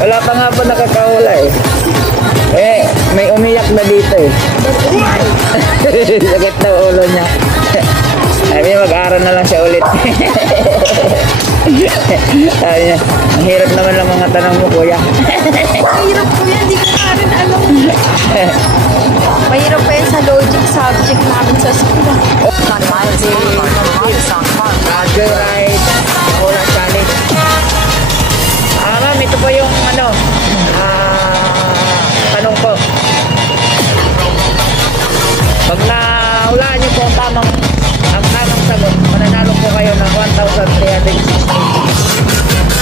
Wala pa nga po nakakahula eh. Eh, may umiyak na dito eh. Sakit na ulo niya. Sabi niya mag-aaral na lang siya ulit. Sabi niya, ang hirap naman lang mga tanong mo kuya. Mahirap po yan, hindi ko nga rin alam. Mahirap pa yan sa logic subject namin sa school. Joyride, Wala Challenge. Ma'am, ito po yung ano, tanong po. Pag nahulaan niyo po ang tamang sagot, mananalo po kayo ng 1,360.